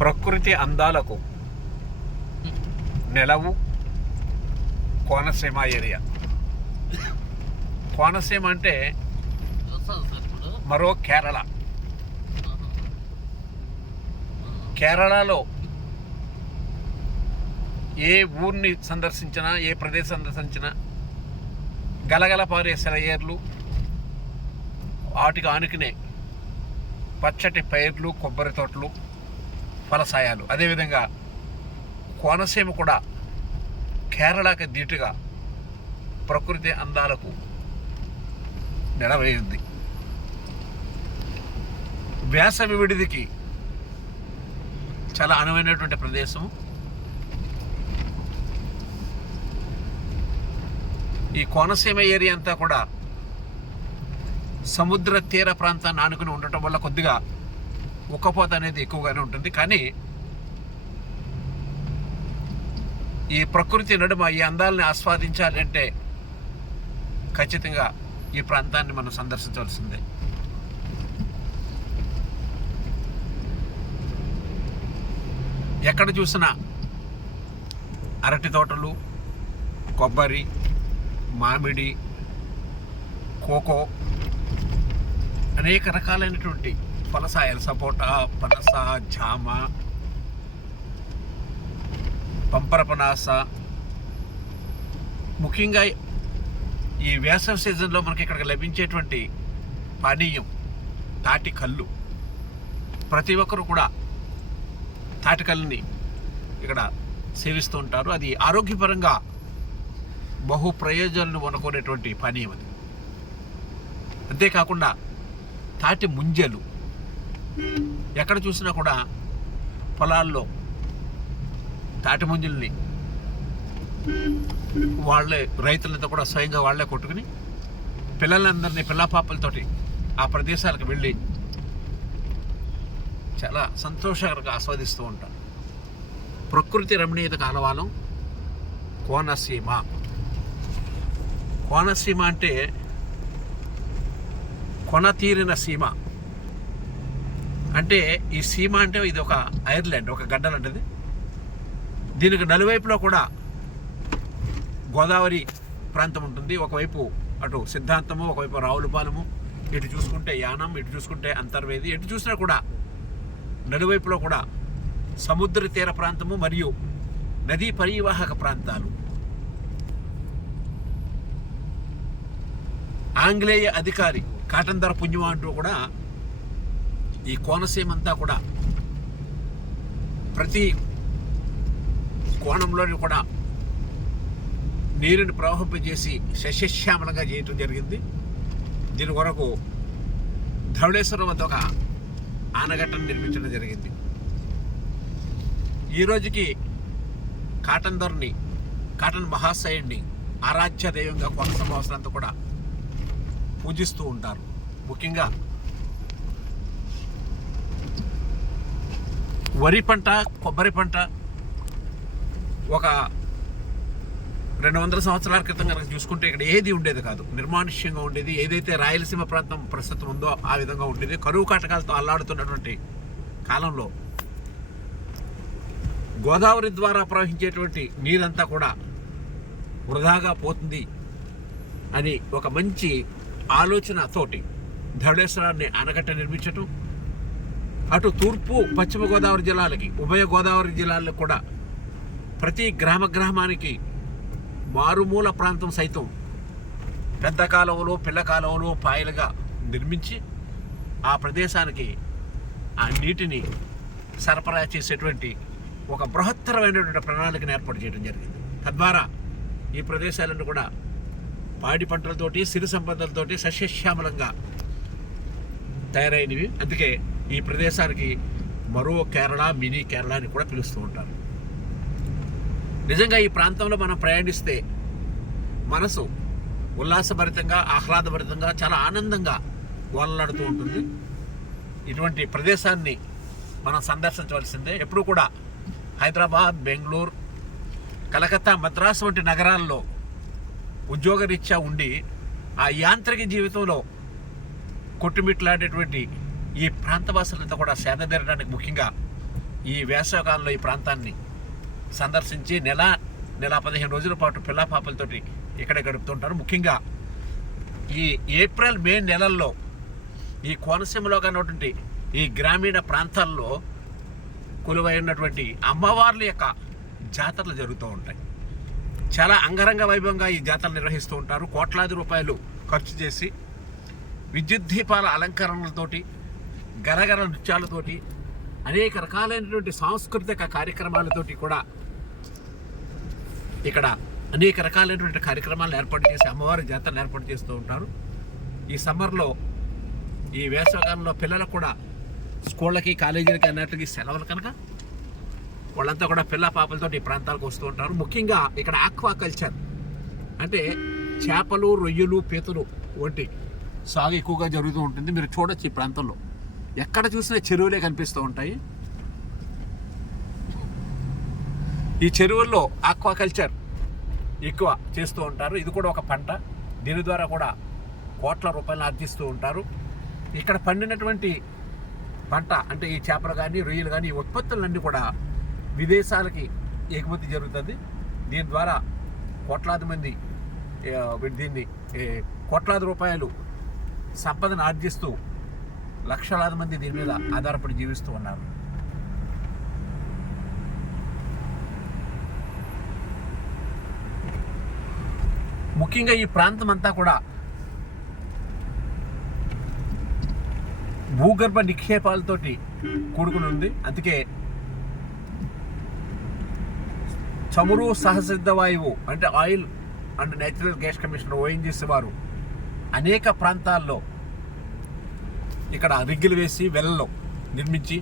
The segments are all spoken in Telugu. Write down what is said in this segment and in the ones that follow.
ప్రకృతి అందాలకు నెలవు కోనసీమ ఏరియా. కోనసీమ అంటే మరో కేరళ. కేరళలో ఏ ఊరిని సందర్శించినా ఏ ప్రదేశం సందర్శించినా గలగల పారే సెలయేర్లు వాటికి ఆనుకునే పచ్చటి పైర్లు కొబ్బరి తోటలు ఫలసాయాలు అదేవిధంగా కోనసీమ కూడా కేరళకి దీటుగా ప్రకృతి అందాలకు నెలవేయింది వేసవి విడిదికి చాలా అనువైనటువంటి ప్రదేశం. ఈ కోనసీమ ఏరియా అంతా కూడా సముద్ర తీర ప్రాంతాన్ని ఆనుకుని ఉండటం వల్ల కొద్దిగా ఉక్కపోత అనేది ఎక్కువగానే ఉంటుంది. కానీ ఈ ప్రకృతి నడుమ ఈ అందాలని ఆస్వాదించాలంటే ఖచ్చితంగా ఈ ప్రాంతాన్ని మనం సందర్శించవలసిందే. ఎక్కడ చూసినా అరటి తోటలు కొబ్బరి మామిడి కోకో అనేక రకాలైనటువంటి ఫలసాయాలు సపోటా పనస జామ పంపరపనాస ముఖ్యంగా ఈ వేసవి సీజన్లో మనకి ఇక్కడ లభించేటువంటి పానీయం తాటి కళ్ళు. ప్రతి ఒక్కరు కూడా తాటి కళ్ళని ఇక్కడ సేవిస్తూ ఉంటారు. అది ఆరోగ్యపరంగా బహు ప్రయోజనాలను వనుకునేటువంటి పానీయం అది. అంతేకాకుండా తాటి ముంజలు ఎక్కడ చూసినా కూడా పొలాల్లో తాటిముంజుల్ని వాళ్ళే రైతులతో కూడా స్వయంగా వాళ్ళే కొట్టుకుని పిల్లలందరినీ పిల్లపాపలతోటి ఆ ప్రదేశాలకు వెళ్ళి చాలా సంతోషకరంగా ఆస్వాదిస్తూ ఉంటారు. ప్రకృతి రమణీయత కాలవాలం కోనసీమ. కోనసీమ అంటే కొనతీరిన సీమ. అంటే ఈ సీమ అంటే ఇది ఒక ఐర్లాండ్ ఒక గడ్డ లాంటిది దీనికి నలువైపులో కూడా గోదావరి ప్రాంతం ఉంటుంది. ఒకవైపు అటు సిద్ధాంతము ఒకవైపు రావులపాలెము. ఇటు చూసుకుంటే యానం ఇటు చూసుకుంటే అంతర్వేది. ఎటు చూసినా కూడా నలువైపులో కూడా సముద్ర తీర ప్రాంతము మరియు నదీ పరివాహక ప్రాంతాలు. ఆంగ్లేయ అధికారి కాటందర పుణ్యమ అంటూ కూడా ఈ కోనసీమ అంతా కూడా ప్రతి కోణంలోని కూడా నీరుని ప్రవహింపజేసి సస్యశ్యామలంగా చేయటం జరిగింది. దీని కొరకు ధవళేశ్వరం వద్ద ఒక ఆనగట్టను నిర్మించడం జరిగింది. ఈ రోజుకి కాటన్ ధరని కాటన్ మహాశయుడిని ఆరాధ్య దైవంగా కొత్త కూడా పూజిస్తూ ఉంటారు. ముఖ్యంగా వరి పంట కొబ్బరి పంట ఒక రెండు వందల సంవత్సరాల క్రితం కనుక చూసుకుంటే ఇక్కడ ఏది ఉండేది కాదు. నిర్మానుష్యంగా ఉండేది. ఏదైతే రాయలసీమ ప్రాంతం ప్రస్తుతం ఉందో ఆ విధంగా ఉండేది. కరువు కాటకాలతో అల్లాడుతున్నటువంటి కాలంలో గోదావరి ద్వారా ప్రవహించేటువంటి నీరంతా కూడా వృధాగా పోతుంది అని ఒక మంచి ఆలోచనతోటి ధవళేశ్వరాన్ని ఆనకట్ట నిర్మించటం అటు తూర్పు పశ్చిమ గోదావరి జిల్లాలకి ఉభయ గోదావరి జిల్లాలకు కూడా ప్రతి గ్రామ గ్రామానికి మారుమూల ప్రాంతం సైతం పెద్ద కాలువలు పిల్ల కాలువలు పాయలుగా నిర్మించి ఆ ప్రదేశానికి ఆ నీటిని సరఫరా చేసేటువంటి ఒక బృహత్తరమైనటువంటి ప్రణాళికను ఏర్పాటు చేయడం జరిగింది. తద్వారా ఈ ప్రదేశాలను కూడా పాడి పంటలతోటి సిరి సంపదలతోటి సస్యశ్యామలంగా తయారైనవి. అందుకే ఈ ప్రదేశానికి మరో కేరళ మినీ కేరళ అని కూడా పిలుస్తూ ఉంటారు. నిజంగా ఈ ప్రాంతంలో మనం ప్రయాణిస్తే మనసు ఉల్లాసభరితంగా ఆహ్లాదభరితంగా చాలా ఆనందంగా ఓలలాడుతూ ఉంటుంది. ఇటువంటి ప్రదేశాన్ని మనం సందర్శించవలసిందే. ఎప్పుడు కూడా హైదరాబాద్ బెంగళూరు కలకత్తా మద్రాసు వంటి నగరాల్లో ఉద్యోగరీత్యా ఉండి ఆ యాంత్రిక జీవితంలో కొట్టుమిట్లాడేటువంటి ఈ ప్రాంతవాసులంతా కూడా సేద తీరడానికి ముఖ్యంగా ఈ వేసవకాలంలో ఈ ప్రాంతాన్ని సందర్శించి నెల నెల పదిహేను రోజుల పాటు పిల్ల పాపలతోటి ఇక్కడే గడుపుతుంటారు. ముఖ్యంగా ఈ ఏప్రిల్ మే నెలల్లో ఈ కోనసీమలో కానటువంటి ఈ గ్రామీణ ప్రాంతాల్లో కొలువై ఉన్నటువంటి అమ్మవార్ల యొక్క జాతరలు జరుగుతూ ఉంటాయి. చాలా అంగరంగ వైభవంగా ఈ జాతరలు నిర్వహిస్తూ ఉంటారు. కోట్లాది రూపాయలు ఖర్చు చేసి విద్యుత్ దీపాల అలంకరణలతోటి గరగర నృత్యాలతోటి అనేక రకాలైనటువంటి సాంస్కృతిక కార్యక్రమాలతోటి కూడా ఇక్కడ అనేక రకాలైనటువంటి కార్యక్రమాలను ఏర్పాటు చేసి అమ్మవారి జాతరలు ఏర్పాటు చేస్తూ ఉంటారు. ఈ సమ్మర్లో ఈ వేసవకాలంలో పిల్లలకు కూడా స్కూళ్ళకి కాలేజీలకి అన్నట్టుకి సెలవులు కనుక వాళ్ళంతా కూడా పిల్ల పాపలతో ఈ ప్రాంతాలకు వస్తూ ఉంటారు. ముఖ్యంగా ఇక్కడ ఆక్వా కల్చర్ అంటే చేపలు రొయ్యలు పీతలు వంటి సాగు ఎక్కువగా జరుగుతూ ఉంటుంది. మీరు చూడొచ్చు ఈ ప్రాంతంలో. ఎక్కడ చూసినా చెరువులే కనిపిస్తూ ఉంటాయి. ఈ చెరువుల్లో ఆక్వాకల్చర్ ఎక్కువ చేస్తూ ఉంటారు. ఇది కూడా ఒక పంట. దీని ద్వారా కూడా కోట్ల రూపాయలు ఆర్జిస్తూ ఉంటారు. ఇక్కడ పండినటువంటి పంట అంటే ఈ చేపలు కానీ రొయ్యలు కానీ ఈ ఉత్పత్తులన్నీ కూడా విదేశాలకి ఎగుమతి జరుగుతుంది. దీని ద్వారా కోట్లాది మంది దీన్ని కోట్లాది రూపాయలు సంపదను ఆర్జిస్తూ లక్షలాది మంది దీని మీద ఆధారపడి జీవిస్తూ ఉన్నారు. ముఖ్యంగా ఈ ప్రాంతం అంతా కూడా భూగర్భ నిక్షేపాలతోటి కూడుకుని ఉంది. అందుకే చమురు సహసిద్ధ వాయువు అంటే oil and natural gas commission ONGC వారు అనేక ప్రాంతాల్లో ఇక్కడ రిగ్గులు వేసి వెల్లలో నిర్మించి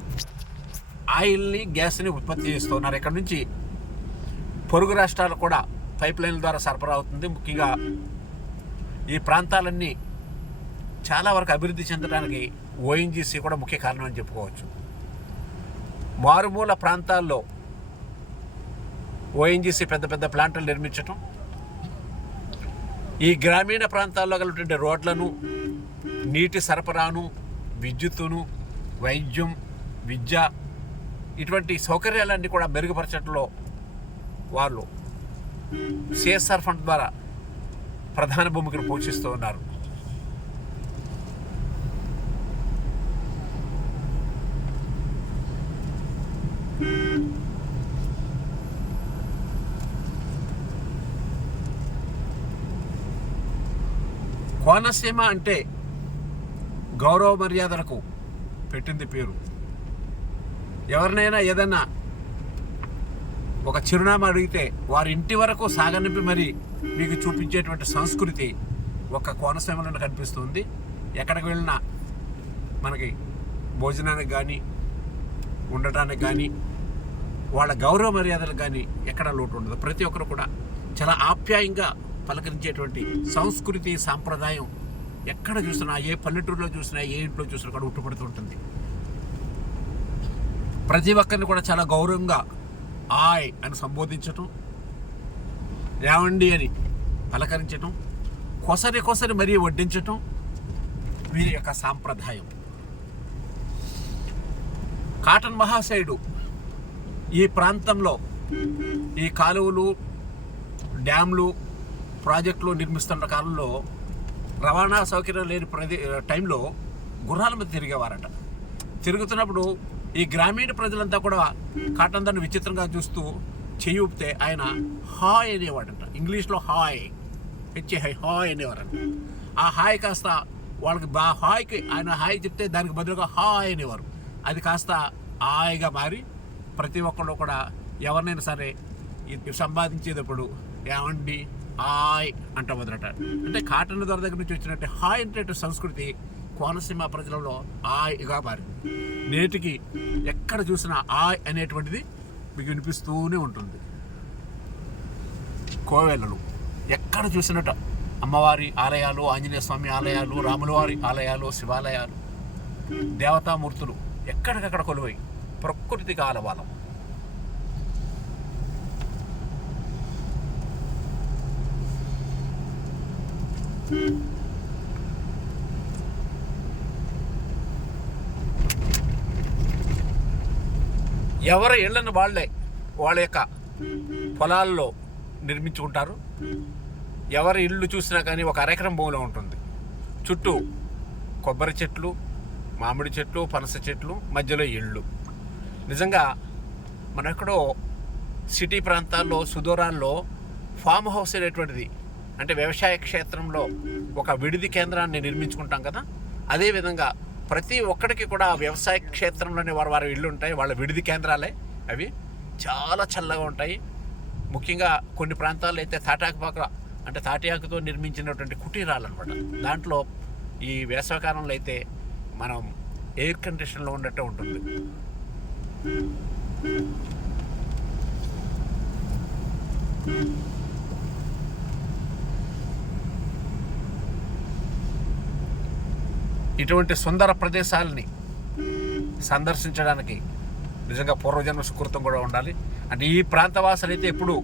ఆయిల్ని గ్యాస్ని ఉత్పత్తి చేస్తున్నారు. ఇక్కడ నుంచి పొరుగు రాష్ట్రాలు కూడా పైప్ లైన్ల ద్వారా సరఫరా అవుతుంది. ముఖ్యంగా ఈ ప్రాంతాలన్నీ చాలా వరకు అభివృద్ధి చెందడానికి ఓఎన్జీసీ కూడా ముఖ్య కారణం అని చెప్పుకోవచ్చు. మారుమూల ప్రాంతాల్లో ఓఎన్జీసీ పెద్ద పెద్ద ప్లాంట్లు నిర్మించటం ఈ గ్రామీణ ప్రాంతాల్లో కలిగినటువంటి రోడ్లను నీటి సరఫరాను విద్యుత్తును వైద్యం విద్య ఇటువంటి సౌకర్యాలన్నీ కూడా మెరుగుపరచడంలో వాళ్ళు సిఎస్ఆర్ ఫండ్ ద్వారా ప్రధాన భూమికను పోషిస్తూ ఉన్నారు. కోనసీమ అంటే గౌరవ మర్యాదలకు పెట్టింది పేరు. ఎవరినైనా ఏదన్నా ఒక చిరునామా అడిగితే వారి ఇంటి వరకు సాగనింపి మరి మీకు చూపించేటువంటి సంస్కృతి ఒక కోనసీమలో కనిపిస్తుంది. ఎక్కడికి వెళ్ళినా మనకి భోజనానికి కానీ ఉండటానికి కానీ వాళ్ళ గౌరవ మర్యాదలకు కానీ ఎక్కడ లోటు ఉండదు. ప్రతి ఒక్కరు కూడా చాలా ఆప్యాయంగా పలకరించేటువంటి సంస్కృతి సాంప్రదాయం ఎక్కడ చూసినా ఏ పల్లెటూరులో చూసినా ఏ ఇంట్లో చూసినా కూడా ఉట్టుపడుతుంటుంది ప్రతి ఒక్కరిని కూడా చాలా గౌరవంగా ఆయ్ అని సంబోధించటం రేవండి అని పలకరించటం కొసరి కొసరి మరీ వడ్డించటం వీరి యొక్క సాంప్రదాయం. కాటన్ మహాశయుడు ఈ ప్రాంతంలో ఈ కాలువలు డ్యామ్లు ప్రాజెక్టులు నిర్మిస్తున్న కాలంలో రవాణా సౌకర్యం లేని ప్రదే టైంలో గుర్రాల మీద తిరిగేవారట. తిరుగుతున్నప్పుడు ఈ గ్రామీణ ప్రజలంతా కూడా కాటన్ దాన్ని విచిత్రంగా చూస్తూ చెయ్యి ఊపితే ఆయన హాయ్ అనేవాడంట. ఇంగ్లీష్లో hi H A hi hi అనేవారంట. ఆ హాయ్ కాస్త వాళ్ళకి బా హాయ్కి ఆయన హాయ్ చెప్తే దానికి బదులుగా హాయ్ అనేవారు. అది కాస్త హాయిగా మారి ప్రతి ఒక్కళ్ళు కూడా ఎవరినైనా సరే సంపాదించేటప్పుడు ఏమండి? హాయ్ అంట మొదలట. అంటే కాటన్ దొర దగ్గర నుంచి వచ్చినట్టు హాయ్ అంటే సంస్కృతి కోనసీమ ప్రజలలో హాయిగా మారింది నేటికి ఎక్కడ చూసినా ఆయ్ అనేటువంటిది మీకు వినిపిస్తూనే ఉంటుంది. కోవెలలు ఎక్కడ చూసినట్టు అమ్మవారి ఆలయాలు ఆంజనేయ స్వామి ఆలయాలు రాములవారి ఆలయాలు శివాలయాలు దేవతామూర్తులు ఎక్కడికక్కడ కొలువై ప్రకృతి కాలవాలం. ఎవరి ఇళ్ళను వాళ్ళే వాళ్ళ యొక్క పొలాల్లో నిర్మించుకుంటారు. ఎవరి ఇల్లు చూసినా కానీ ఒక అరెకరం భూమిలో ఉంటుంది. చుట్టూ కొబ్బరి చెట్లు మామిడి చెట్లు పనస చెట్లు మధ్యలో ఇళ్ళు. నిజంగా మన ఎక్కడో సిటీ ప్రాంతాల్లో సుదూరాల్లో ఫామ్ హౌస్ అనేటువంటిది అంటే వ్యవసాయ క్షేత్రంలో ఒక విడిది కేంద్రాన్ని నిర్మించుకుంటాం కదా? అదేవిధంగా ప్రతి ఒక్కడికి కూడా వ్యవసాయ క్షేత్రంలోనే వారి వారి ఇళ్ళు ఉంటాయి. వాళ్ళ విడిది కేంద్రాలే అవి. చాలా చల్లగా ఉంటాయి. ముఖ్యంగా కొన్ని ప్రాంతాల్లో అయితే తాటాకుపాక అంటే తాటియాకుతో నిర్మించినటువంటి కుటీరాలు అనమాట దాంట్లో ఈ వేసవకాలంలో అయితే మనం ఎయిర్ కండిషన్లో ఉన్నట్టే ఉంటుంది. ఇటువంటి సుందర ప్రదేశాలని సందర్శించడానికి నిజంగా పూర్వజన్మ సుకృతం కూడా ఉండాలి. అంటే ఈ ప్రాంతవాసులు అయితే ఎప్పుడు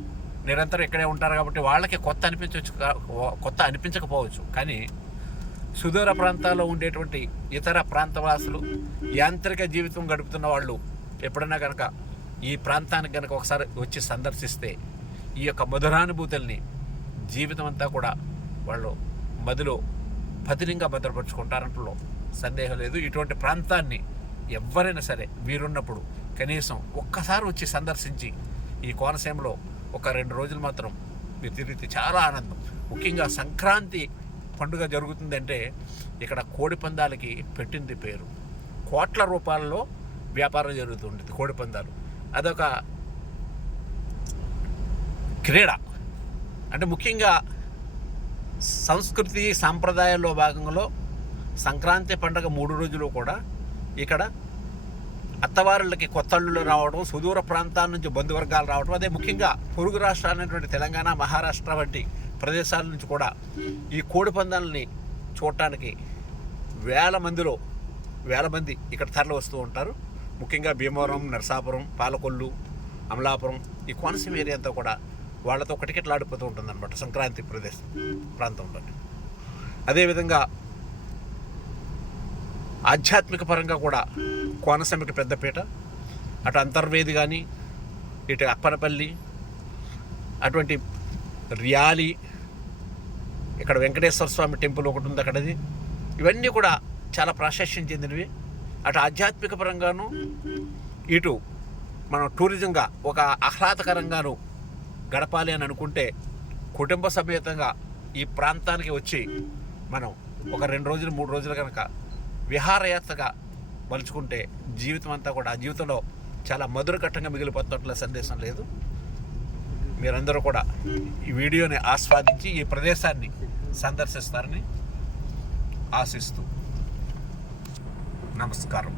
నిరంతరం ఇక్కడే ఉంటారు కాబట్టి వాళ్ళకి కొత్త అనిపించవచ్చు కా- కొత్త అనిపించకపోవచ్చు. కానీ సుదూర ప్రాంతాల్లో ఉండేటువంటి ఇతర ప్రాంతవాసులు యాంత్రిక జీవితం గడుపుతున్న వాళ్ళు ఎప్పుడైనా కనుక ఈ ప్రాంతానికి కనుక ఒకసారి వచ్చి సందర్శిస్తే ఈ యొక్క మధురానుభూతుల్ని జీవితం అంతా కూడా వాళ్ళు మదిలో పదిలింగా భద్రపరుచుకుంటారంటలో సందేహం లేదు. ఇటువంటి ప్రాంతాన్ని ఎవరైనా సరే వీరున్నప్పుడు కనీసం ఒక్కసారి వచ్చి సందర్శించి ఈ కోనసీమలో ఒక రెండు రోజులు మాత్రం మీరు తిరిగితే చాలా ఆనందం. ముఖ్యంగా సంక్రాంతి పండుగ జరుగుతుందంటే ఇక్కడ కోడి పందాలకి పెట్టింది పేరు. కోట్ల రూపాయలలో వ్యాపారం జరుగుతుంటుంది కోడి పందాలు. అదొక క్రీడ. అంటే ముఖ్యంగా సంస్కృతి సాంప్రదాయాల్లో భాగంలో సంక్రాంతి పండుగ మూడు రోజులు కూడా ఇక్కడ అత్తవారులకి కొత్త అల్లులు రావడం సుదూర ప్రాంతాల నుంచి బంధువర్గాలు రావడం అదే ముఖ్యంగా పొరుగు రాష్ట్రాలైనటువంటి తెలంగాణ మహారాష్ట్ర వంటి ప్రదేశాల నుంచి కూడా ఈ కోడి పందాలని చూడటానికి వేల మందిలో వేల మంది ఇక్కడ తరలి వస్తూ ఉంటారు. ముఖ్యంగా భీమవరం నరసాపురం పాలకొల్లు అమలాపురం ఈ కోనసీమ ఏరియా అంతా కూడా వాళ్ళతో కిటకిటలాడిపోతూ ఉంటుందన్నమాట సంక్రాంతి ప్రదేశం ప్రాంతంలో. అదేవిధంగా ఆధ్యాత్మిక పరంగా కూడా కోనసీమకి పెద్దపీట అటు అంతర్వేది కానీ ఇటు అప్పనపల్లి అటువంటి రియాలి ఇక్కడ వెంకటేశ్వర స్వామి టెంపుల్ ఒకటి ఉంది అక్కడది. ఇవన్నీ కూడా చాలా ప్రాశస్యం చెందినవి. అటు ఆధ్యాత్మిక పరంగాను ఇటు మనం టూరిజంగా ఒక ఆహ్లాదకరంగాను గడపాలి అని అనుకుంటే కుటుంబ సమేతంగా ఈ ప్రాంతానికి వచ్చి మనం ఒక రెండు రోజులు మూడు రోజులు కనుక విహారయాత్రగా మలుచుకుంటే జీవితం అంతా కూడా ఆ జీవితంలో చాలా మధురఘట్టంగా మిగిలిపోతున్నట్ల సందేశం లేదు. మీరందరూ కూడా ఈ వీడియోని ఆస్వాదించి ఈ ప్రదేశాన్ని సందర్శిస్తారని ఆశిస్తూ నమస్కారం.